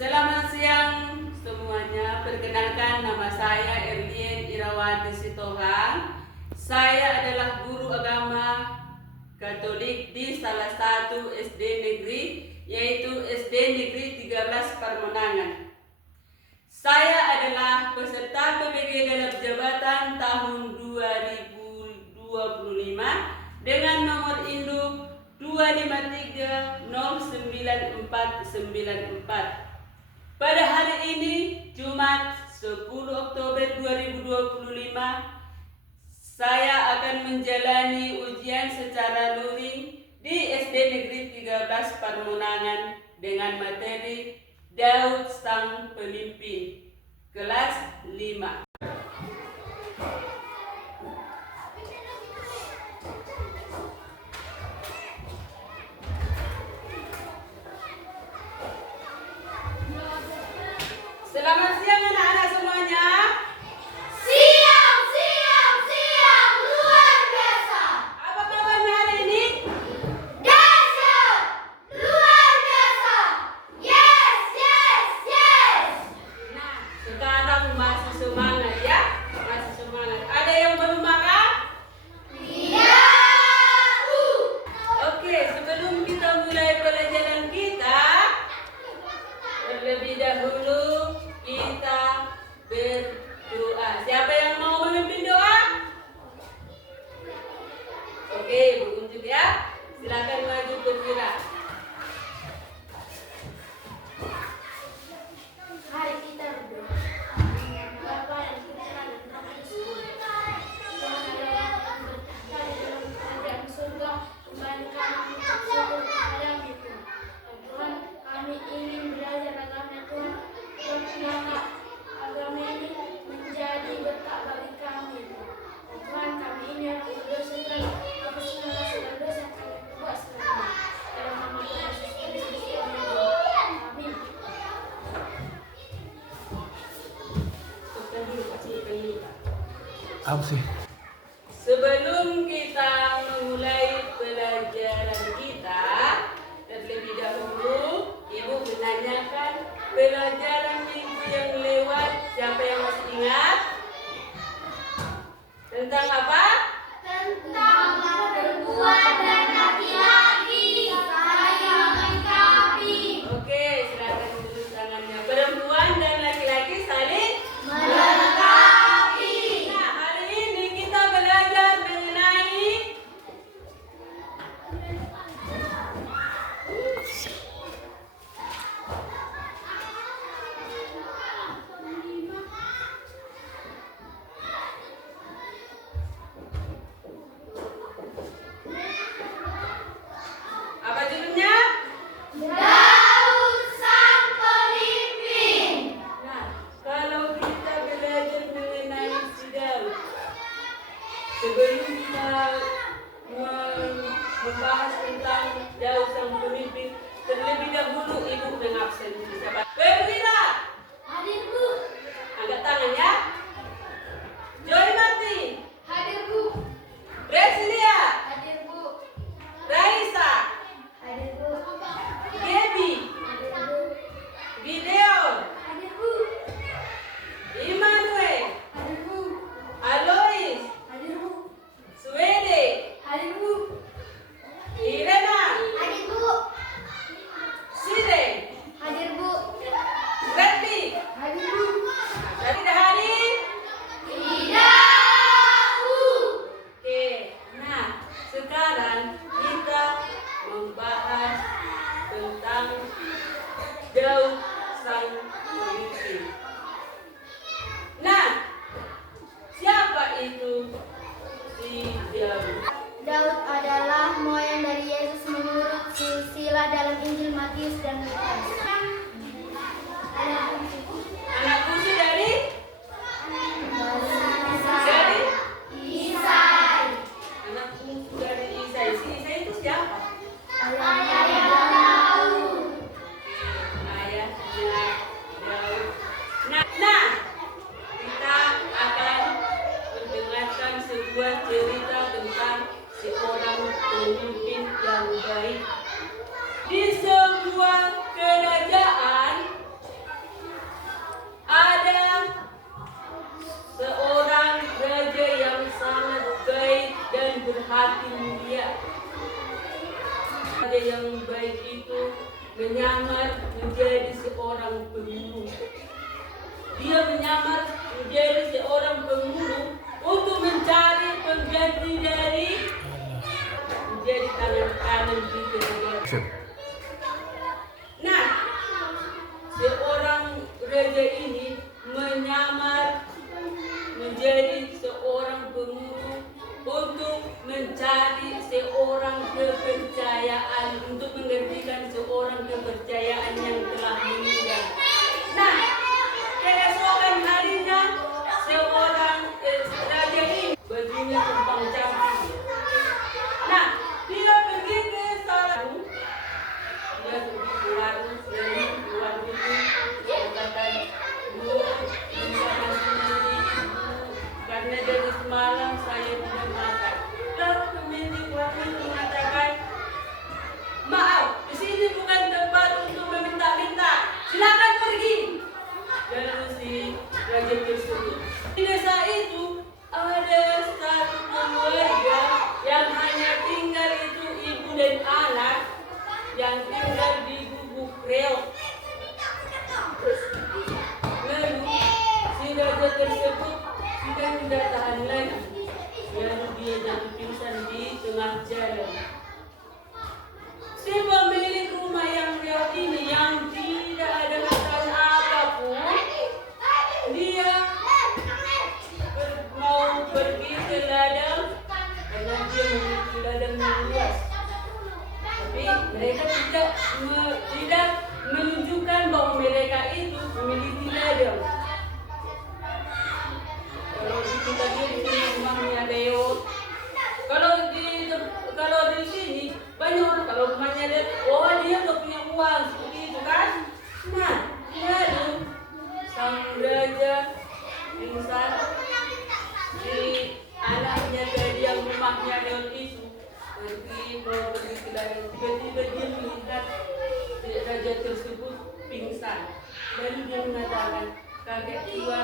Selamat siang semuanya. Perkenalkan, nama saya Erlien Irawati Sitohang. Saya adalah guru agama Katolik di salah satu SD negeri, yaitu SD Negeri 13 Parmenangan. Saya adalah peserta PPG dalam jabatan tahun 2025 dengan nomor induk 2530994. Pada hari ini, Jumat 10 Oktober 2025, saya akan menjalani ujian secara luring di SD Negeri 13 Parmenangan dengan materi Daud Sang Pemimpin, kelas 5. Selamat siang anak-anak semuanya. Siap, luar biasa. Apa kabarnya hari ini? Dahsyat, luar biasa. Yes. Nah, sekarang masih semangat ya, masih semangat. Ada yang belum makan? Tidak. Oke, sebelum kita mulai pelajaran kita, terlebih dahulu kita berdoa. Siapa yang mau memimpin doa? Oke, Bu Unjuk ya. Silakan maju bergerak. Mari kita berdoa. Bapa yang berada di dalam surga, kembalikan untuk seluruh kepadamu Tuhan. Tuhan, kami ingin belajar agama Tuhan. Tuhan, biarlah agama ini menjadi berkat bagi kami. Tuhan, kami ini orang berdosa, Tuhan. Hapus segala dosa yang kami buat selama ini. Dalam nama Tuhan Yesus Kristus, kami berdoa. Amin. Apa sih? Sebelum kita memulai pelajaran kita, terlebih dahulu Ibu menanyakan pelajaran minggu yang lewat. Siapa yang masih ingat? Tentang apa? Tentang perempuan dan laki-laki saling melengkapi. Oke, silakan tulis tangannya. Perempuan dan laki-laki saling Melengkapi. Nah, hari ini kita belajar mengenai apa judulnya? Daud Sang Pemimpin. Nah, kalau kita belajar mengenai si Daud, sebelum kita membahas tentang Daud Sang Pemimpin, terlebih dahulu Ibu mengabsen siapa? Berwira, Hadir Bu. angkat tangan ya. Joy Marti, Hadir Bu. Bresilia, Hadir Bu. Raisa, Hadir Bu. Gaby, Hadir Bu. Gideon, Hadir Bu. Immanuel, Hadir Bu. Alois, Hadir Bu. Swede, Hadir Bu. Irena, Hadir Bu. Sire, Hadir Bu. Berti. Hadir Bu. Tapi dah hadir? Tidak Bu. Oke, nah sekarang kita membahas tentang Daud Sang Pemimpin. Nah, siapa itu si Daud? Daud adalah moyang dari Yesus menurut silsilah dalam Injil Matius dan Lukas. Anak bungsu dari Isai. anak bungsu dari Isai. Si Isai itu siapa? Ayah Daud. Ayahnya Daud. Nah, kita akan mendengarkan sebuah cerita tentang seorang pemimpin yang baik. Di sebuah kerajaan menyamar menjadi seorang pembunuh. Dia menyamar menjadi seorang pembunuh untuk mencari pengganti dari menjadi tangan kanan kita. Nah, seorang raja ini menyamar menjadi seorang pembunuh untuk mencari seorang kepercayaan, untuk menggantikan seorang kepercayaan yang telah meninggal. Nah, keesokan harinya seorang raja ini bajunya tumpang camping. Nah, dia pergi ke salah dia pergi ke warung itu mengatakan, Bu, terima kasih Ibu, karena dari semalam saya tidak makan. Lalu pemilik warung itu mengatakan, maaf, di sini bukan tempat untuk meminta-minta, silakan pergi. Lalu si raja tersebut, di desa itu ada satu keluarga yang hanya tinggal itu ibu dan anak yang tinggal di gubuk reok. Lalu si raja tersebut sudah tidak tahan lagi, lalu dia jatuh pingsan di tengah jalan. Si pemilik rumah yang reok ini yang tidak ada masalah apapun, dia mau pergi ke ladang karena dia memiliki ladang yang luas. Tapi mereka tidak menunjukkan bahwa mereka itu memiliki ladang. Kalau kita di sini rumahnya reot, kalau di sini banyak orang kalau rumahnya reot, oh dia nggak punya uang seperti itu kan? Nah, lalu sang raja pingsan, si anaknya tadi yang rumahnya reot itu mau pergi ke ladang, tiba-tiba dia melihat si raja tersebut pingsan. Lalu dia mengatakan, kakek tua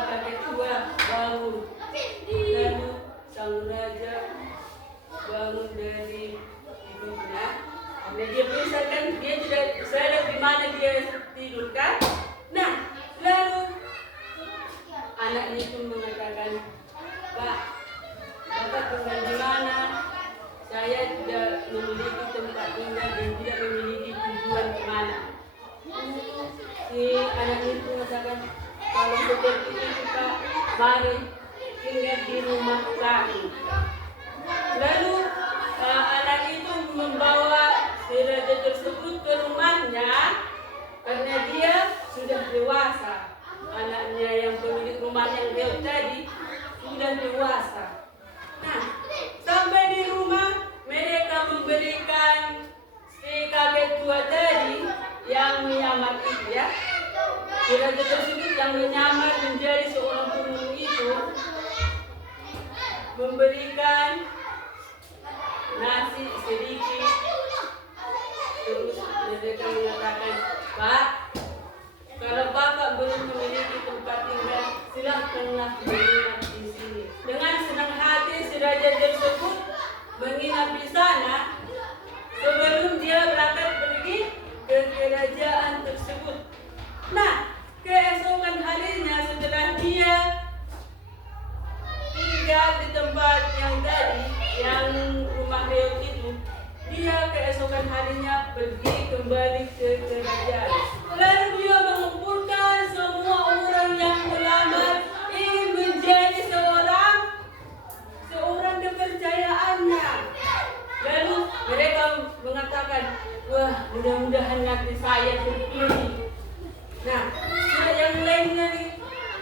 bangun. Lalu sang raja bangun dari tidurnya, karena dia pingsan kan, dia tidak sadar di mana dia tidur kan. Nah, lalu anaknya itu mengatakan, Pak, Bapak tinggal di mana? Saya tidak memiliki tempat tinggal dan tidak memiliki tujuan kemana. Si anak itu mengatakan, kalau seperti itu Pak, mari tinggal di rumah kami. Lalu anak itu membawa si raja tersebut ke rumahnya karena dia sudah dewasa. Anaknya yang pemilik rumah yang dia tadi sudah dewasa. Nah, sampai di rumah mereka memberikan si kakek tua tadi yang menyamar itu ya. Si raja tersebut yang menyamar menjadi seorang pembunuh itu memberikan nasi sedikit. Terus mereka mengatakan, Pak, kalau Bapak belum memiliki tempat tinggal, silahkanlah menginap di sini. Dengan senang hati si raja tersebut menginap di sana sebelum dia berangkat pergi ke kerajaan tersebut. Nah, keesokan harinya setelah dia tinggal di tempat yang tadi, yang rumah reok itu, dia keesokan harinya pergi kembali ke kerajaan. Lalu dia mengumpulkan semua orang yang melamar ingin menjadi seorang kepercayaannya. Lalu mereka mengatakan, wah, mudah-mudahan nanti saya terpilih. Nah, yang lainnya nih,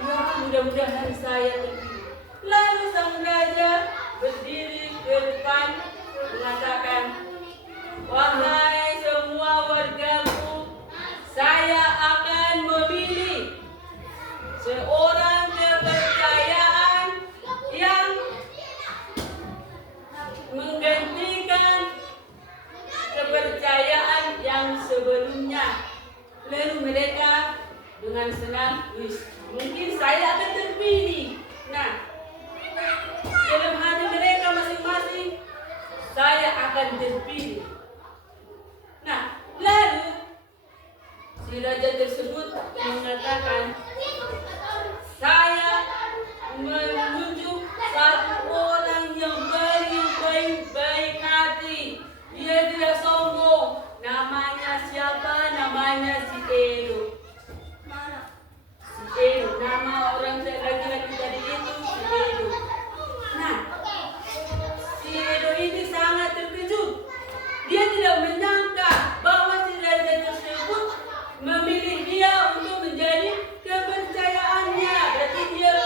wah, mudah-mudahan saya terpilih. Lalu sang raja berdiri di depan mengatakan, wahai semua wargaku, saya akan memilih seorang kepercayaan yang menggantikan kepercayaan yang sebelumnya. Lalu mereka dengan senang, mungkin saya akan terpilih. Nah, dalam hati mereka masing-masing, saya akan terpilih. Nah, lalu Si raja tersebut mengatakan, saya menunjuk satu orang yang baik hati. Dia tidak sombong. Namanya siapa? Namanya si Edo. Si Edo. Nama orang laki-laki tadi itu si Edo. Nah, si Edo ini sangat terkejut. Dia tidak menyangka bahwa si raja tersebut memilih dia untuk menjadi kepercayaannya. Berarti dia,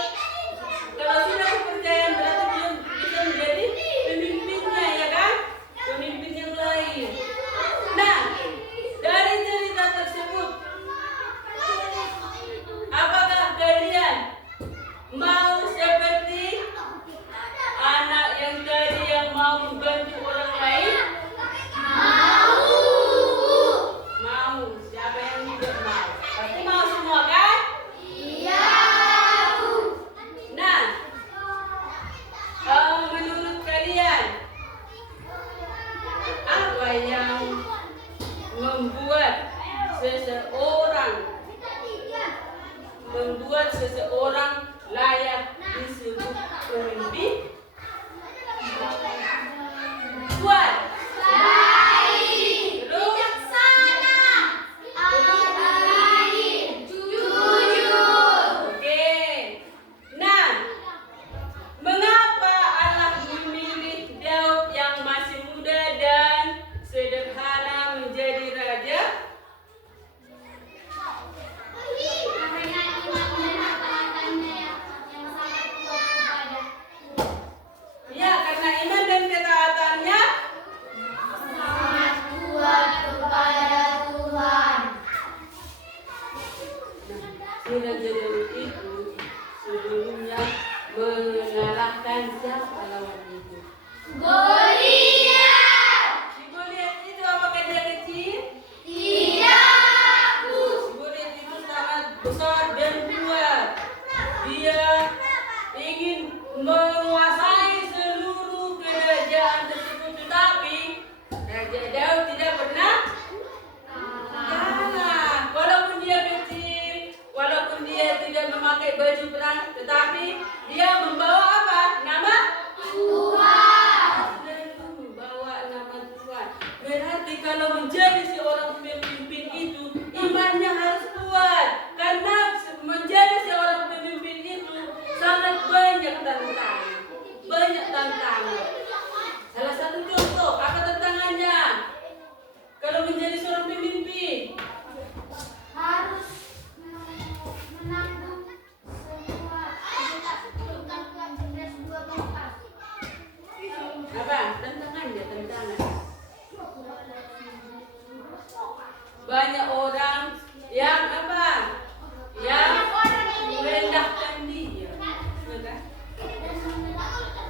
kalau sudah kepercayaan, berarti dia bisa menjadi pemimpinnya, ya kan? Pemimpin yang lain. Nah, dari cerita tersebut, apakah kalian mau seperti anak yang tadi yang mau membantu orang lain? Mau. Siapa yang tidak mau? Pasti mau semua kan? Nah, menurut kalian apa yang membuat seseorang layak disebut pemimpin? Kuat, oke. Nah, mengapa Allah memilih Daud yang masih muda dan sederhana menjadi raja? Ya, karena iman dan ketaatannya. Si Raja Daud itu sebelumnya mengalahkan siapa lawan itu? Si Goliat itu apakah dia kecil? Si Goliat itu sangat besar dan kuat. Dia ingin menguasai seluruh kerajaan tersebut, tetapi Raja Daud tidak pernah kalah. Walaupun dia kecil, walaupun dia tidak memakai baju perang, tetapi dia membawa apa? Nama Tuhan. Selalu membawa nama Tuhan. Berarti kalau menjadi seorang pemimpin itu imannya harus kuat, karena menjadi seorang pemimpin itu sangat banyak tantangan. Salah satu contoh, apa tantangannya? Kalau menjadi seorang pemimpin, Harus menanggung semua apa? Tantangannya. Banyak orang yang apa? Yang merendahkan dia. Benar?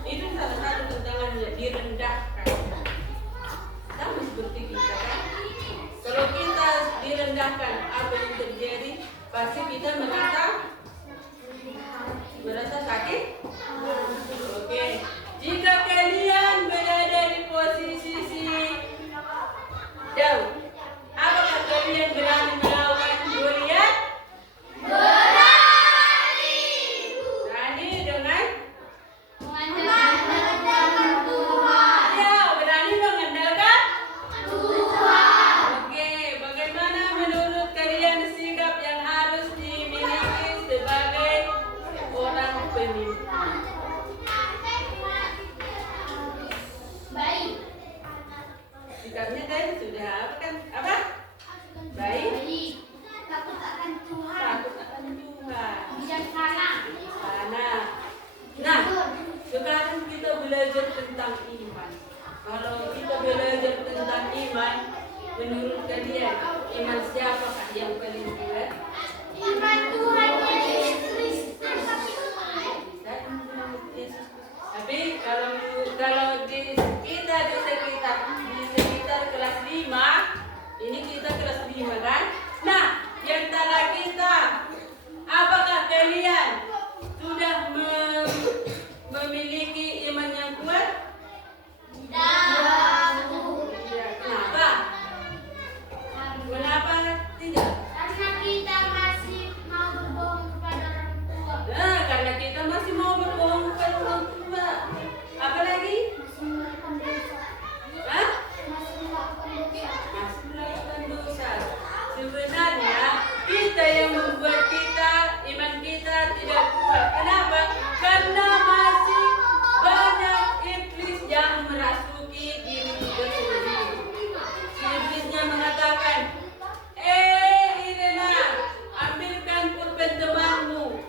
Itu salah satu tantangannya, direndahkan. Sama seperti kita kan? Kalau kita direndahkan, apa yang terjadi? Pasti kita merasa sakit. Oke. Jika kalian berada di posisi si Daud, apakah kalian berani melawan Goliat? Berani dengan? Ya, berani mengandalkan Oke, bagaimana menurut kalian sikap yang harus dimiliki sebagai orang pemimpin? Sikapnya tadi sudah apa kan? Apa? Baik. Takut akan Tuhan. Takut akan Tuhan. Bijaksana. Nah, sekarang kita belajar tentang iman. Kalau kita belajar tentang iman, menurut kalian iman siapakah yang paling kuat? Iman Tuhan Yesus Kristus. Tapi kalau di sekitar kelas 5, ini kita kelas 5 kan? Nah, di antara kita, apakah kalian sudah memiliki iman yang kuat? Tidak. Iya. Kenapa? Kenapa tidak? sebenarnya kita yang membuat iman kita tidak kuat. Kenapa? Karena masih banyak iblis yang merasuki diri kita sendiri. Si iblisnya mengatakan, Irena, ambilkan pulpen temanmu.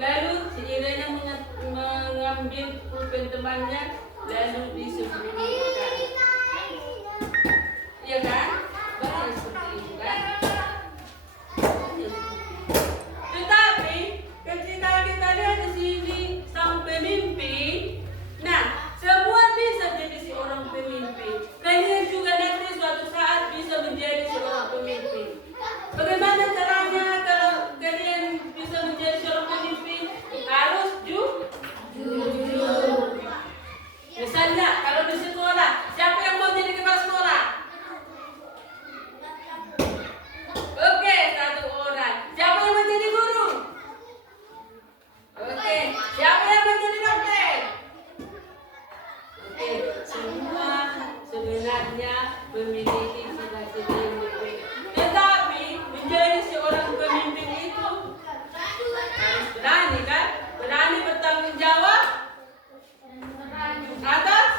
Lalu si Irena mengambil pulpen temannya, lalu disembunyikan. Iya kan? Banyak seperti itu kan? Tetapi ketika kita lihat di sini sang pemimpin, nah semua bisa jadi seorang pemimpin. Kalian juga nanti suatu saat bisa menjadi seorang pemimpin. Bagaimana caranya kalau kalian bisa menjadi seorang pemimpin? Harus jujur. Misalnya kalau di sekolah, siapa yang mau jadi kepala sekolah? Oke, satu orang. Siapa yang mau jadi guru? Oke, siapa yang mau jadi dokter? Oke, semua sebenarnya memiliki cita-cita yang berbeda. Tetapi menjadi seorang pemimpin itu harus berani kan? Berani bertanggung jawab atas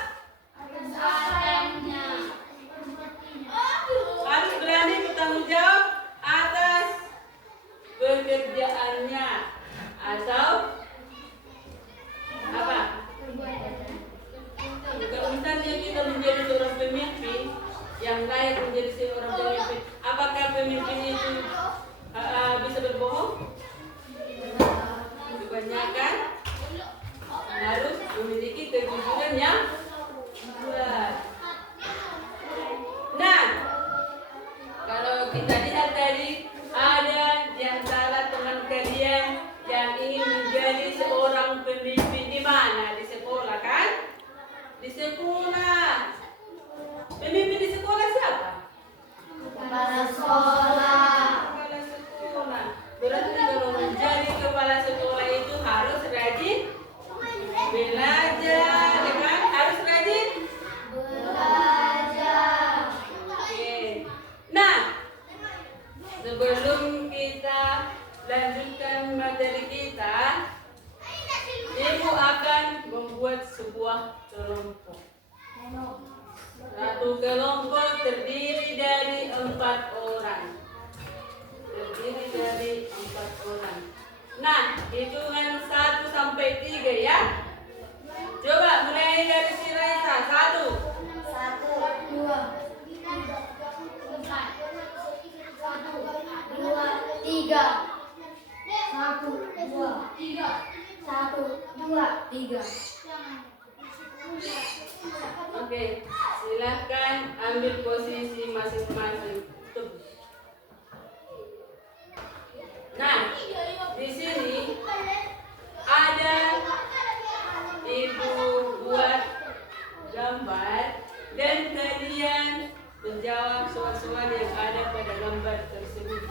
harus berani bertanggung jawab atas pekerjaannya atau apa? Kalau misalnya kita menjadi seorang pemimpin yang layak menjadi seorang pemimpin, apakah pemimpin itu bisa berbohong? Kebanyakan harus memiliki kejujuran yang kuat. Nah, kalau kita lihat tadi, ada di antara teman kalian yang ingin menjadi seorang pemimpin di mana? Di sekolah kan? Di sekolah. Pemimpin di sekolah siapa? Kepala sekolah. Kepala sekolah. Berarti kalau menjadi kepala sekolah itu harus rajin belajar, kan? Harus rajin Belajar. Oke. Nah, sebelum kita lanjutkan materi kita, Ibu akan membuat sebuah kelompok. Satu kelompok terdiri dari 4 orang. Nah, hitungan 1 sampai 3 ya. Coba mulai dari si Raisa. 1, 2, 3. 1, 2, 3. Oke, silahkan ambil posisi masing-masing. Nah, di sini ada Ibu buat gambar dan kalian menjawab soal-soal yang ada pada gambar tersebut.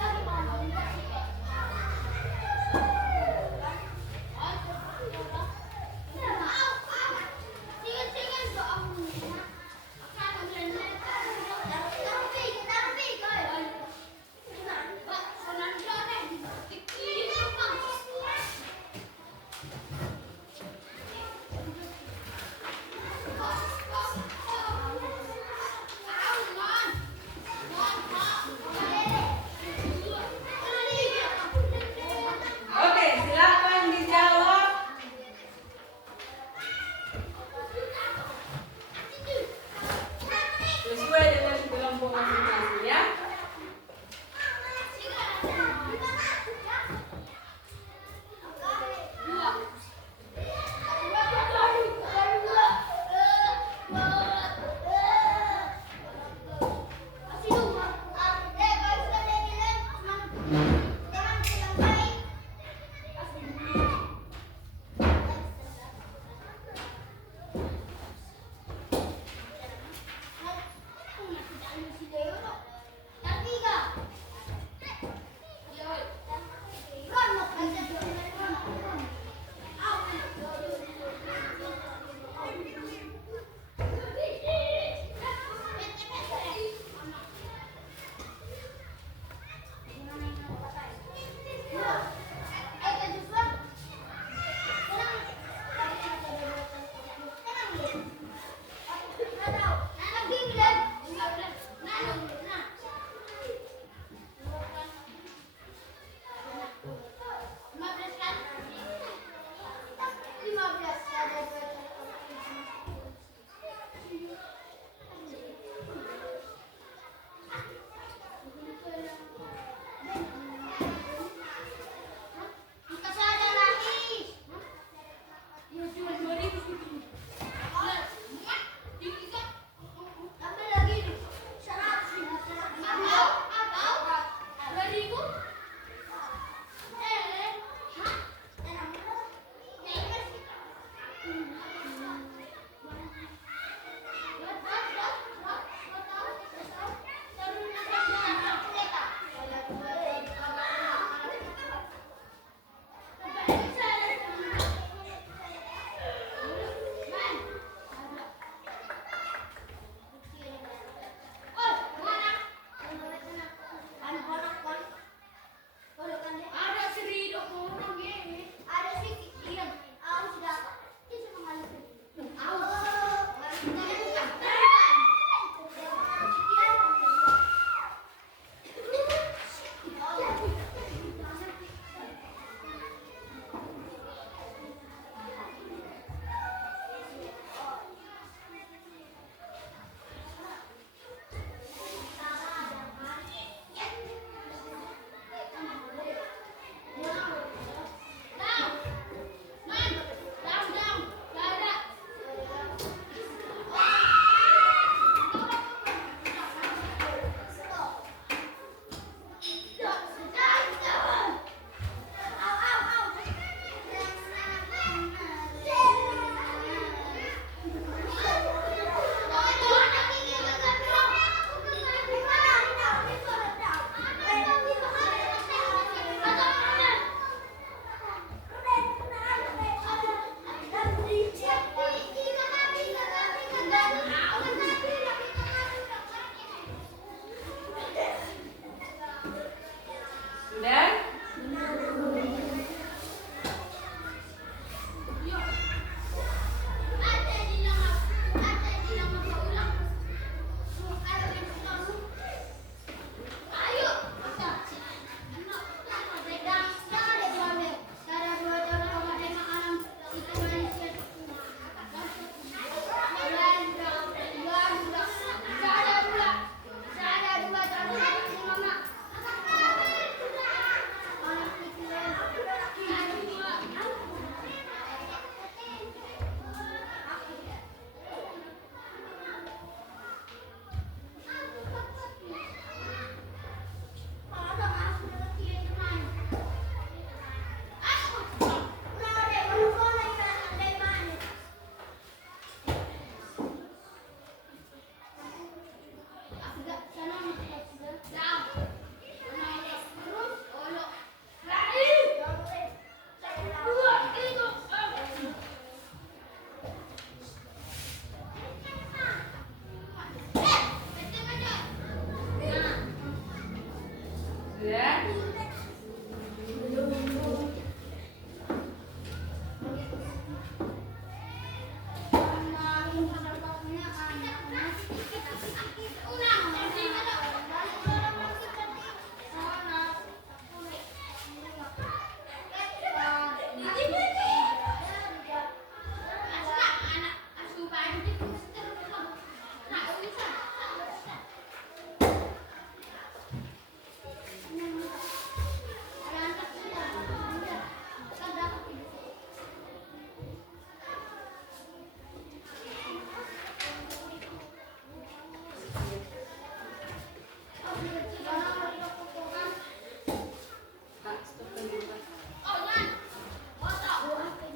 Ya.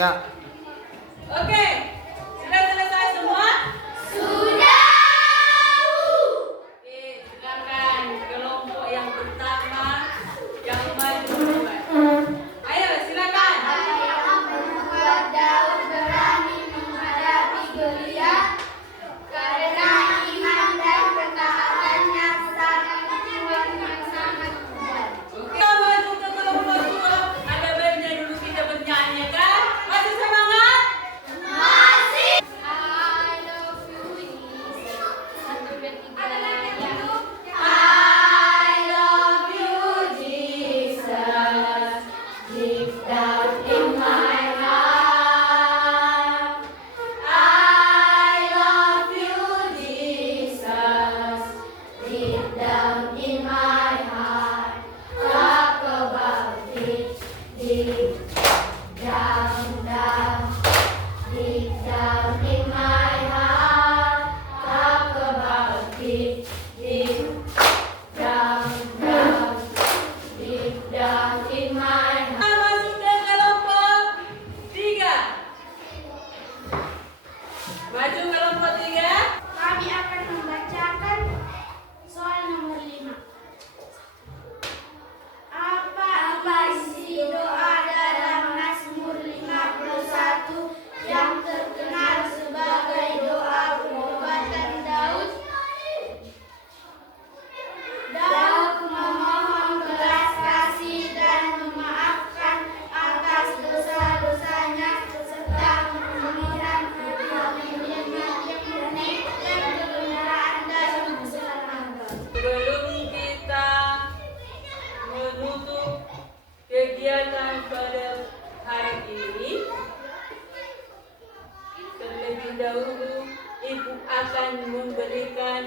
Ya. Oke, sudah selesai semua? Sudah. Oke, silakan kelompok yang pertama yang maju duluan. Ayo, silakan. Ayam membuat Daud berani menghadapi Goliat karena iman dan ketaatannya sangat kuat dan sangat kuat. Oke, maju ke kelompok dua. Ada baiknya dulu kita bernyanyi kan? Masih semangat? Masih. I love you Jesus. 1, 2, 3 ya. I love you Jesus. Deep down in my heart. I love you Jesus. Deep down in my heart. Talk about it. Deep down, deep down in my heart. Talk about it. Deep down, deep down in my heart. Masuk ke kelompok tiga. Maju kelompok tiga. Kami akan membacakan soal nomor 5. Apa isi doa dalam Mazmur 51 yang terkenal sebagai doa pertobatan Daud? Daud memohon belas kasih dan memaafkan atas dosa-dosanya serta memohon dan kebenaran dalam keselamatan. Sebelum kita menutup kegiatan pada hari ini, terlebih dahulu Ibu akan memberikan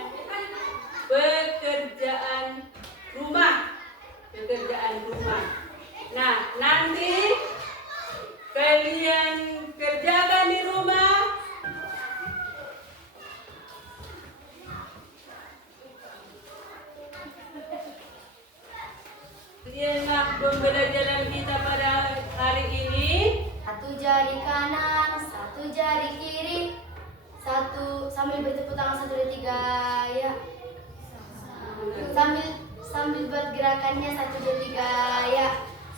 pekerjaan rumah. Nah, nanti kalian kerjakan di rumah. Inilah pembelajaran kita pada hari ini. 1 jari kanan, 1 jari kiri, 1 sambil bertepuk tangan 1, 2, 3 ya. Sambil buat gerakannya 1, 2, 3 ya.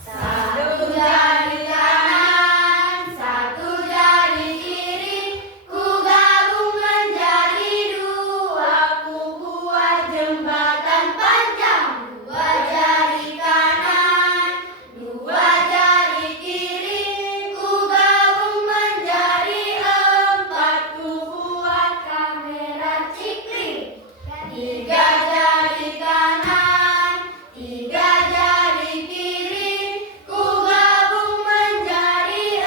1 jari kanan, 1 jari kiri, ku gabung menjadi 2, ku buat jembatan panjang. 2 jari kanan, 2 jari kiri, ku gabung menjadi 4, ku buat kamera cikri. 3 jari kanan, 3 jari kiri, ku gabung menjadi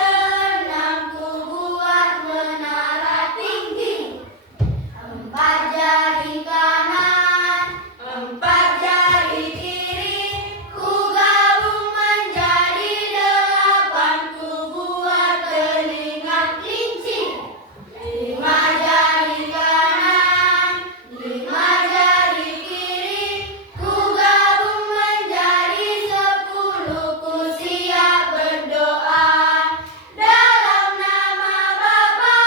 6, ku buat menara tinggi. 4 jari kanan, 4 jari kiri, ku gabung menjadi 8, ku buat telinga kelinci. 5 jari kanan, 5 jari kiri, ku gabung menjadi 10, ku siap berdoa. Dalam nama Bapa,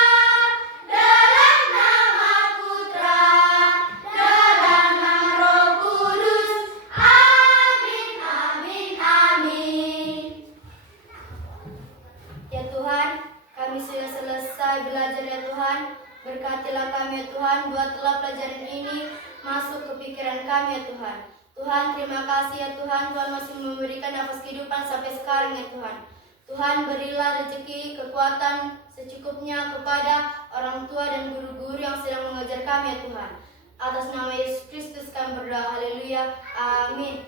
dalam nama Putra, dalam nama Roh Kudus. Amin, amin, amin. Ya Tuhan, kami sudah selesai belajar ya Tuhan. Berkatilah kami ya Tuhan, buatlah pelajaran ini masuk ke pikiran kami ya Tuhan. Tuhan, terima kasih ya Tuhan, Tuhan masih memberikan nafas kehidupan sampai sekarang ya Tuhan. Tuhan, berilah rezeki, kekuatan secukupnya kepada orang tua dan guru-guru yang sedang mengajar kami ya Tuhan. Atas nama Yesus Kristus kami berdoa, haleluya, amin.